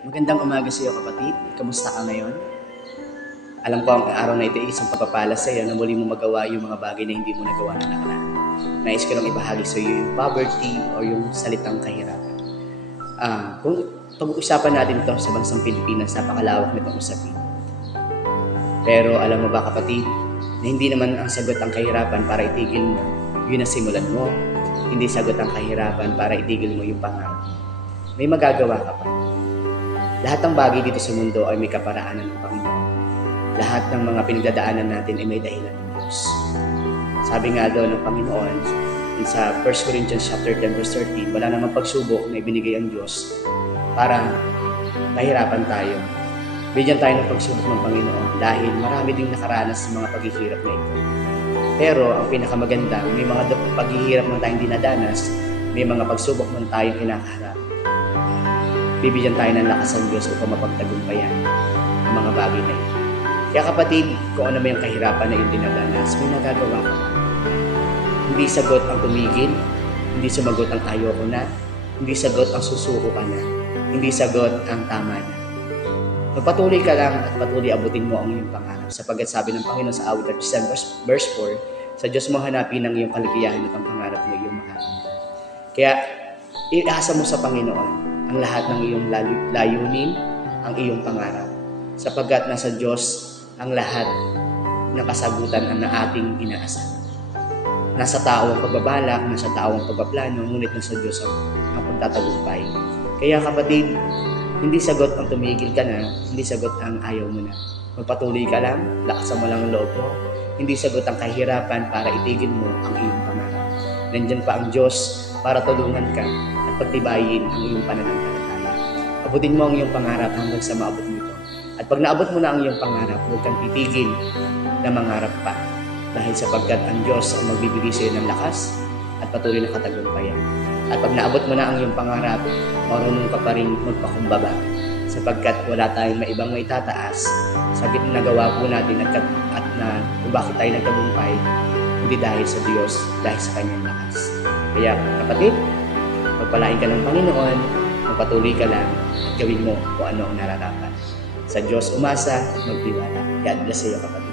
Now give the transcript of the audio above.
Magandang umaga sa iyo kapatid. Kamusta ka ngayon? Alam ko ang araw na ito ay isang pagpapala sa iyo na muli mo magawa yung mga bagay na hindi mo nagawa na nakaraan. Nais ko lang ibahagi sa iyo yung poverty o yung salitang kahirapan. Kung pag-uusapan natin ito sa bansang Pilipinas, napakalawak nitong usapin. Pero alam mo ba kapatid, na hindi naman ang sagot ang kahirapan para itigil mo yun na simulan mo. Hindi sagot ang kahirapan para itigil mo yung pangarap mo. May magagawa ka pa. Lahat ng bagay dito sa mundo ay may kaparaanan ng Panginoon. Lahat ng mga pinagdadaanan natin ay may dahilan ng Diyos. Sabi nga doon ng Panginoon, sa 1 Corinthians chapter 10 verse 13, wala namang pagsubok na ibinigay ang Diyos para kahirapan tayo. Bigyan tayo ng pagsubok ng Panginoon dahil marami ding nakaranas sa mga paghihirap na ito. Pero ang pinakamaganda, may mga paghihirap na tayong dinadanas, may mga pagsubok man tayong kinakaharap. Bibigyan tayo ng lakas ng Diyos upang mapagtagumpayan ang mga bagay na ito. Kaya kapatid, kung ano may yung kahirapan na yung dinadanas, may nagagawa ka. Hindi sagot ang tumigil, hindi sumagot ang ayoko na, hindi sagot ang susuko ka na, hindi sagot ang tama na. Magpatuloy ka lang at patuloy abutin mo ang iyong pangarap sapagkat sabi ng Panginoon sa awit 37 verse 4, sa Diyos mo hanapin ang iyong kaligayahan at ang pangarap ng iyong makamit. Kaya iasa mo sa Panginoon ang lahat ng iyong layunin, ang iyong pangarap. Sapagkat nasa Diyos ang lahat ng kasagutan na ating inaasa. Nasa tao ang pagbabalak, nasa tao ang pagpaplano, ngunit nasa Diyos ang pagtatagumpay. Kaya kapatid, hindi sagot ang tumigil ka na, hindi sagot ang ayaw mo na. Magpatuloy ka lang, lakasan mo lang ang loob mo. Hindi sagot ang kahirapan para itigil mo ang iyong pangarap. Nandiyan pa ang Diyos para tulungan ka at pagtibayin ang iyong pananampalataya. Abutin mo ang iyong pangarap hanggang sa maabot mo ito. At pag naabot mo na ang iyong pangarap, huwag kang titigil na mangarap pa. Dahil sapagkat ang Diyos ang magbibigay sa iyo ng lakas at patuloy na katagumpayan. At pag naabot mo na ang iyong pangarap, marunong ka pa rin magpakumbaba. Sapagkat wala tayong maibang maitataas sa ginagawa po natin at kung bakit tayo nagtagumpay, hindi dahil sa Diyos, dahil sa Kanyang lakas. Kaya kapatid, magpalain ka ng Panginoon, magpatuloy ka lang at gawin mo kung ano ang nararapat. Sa Diyos umasa at magtiwala. God bless sa iyo kapatid.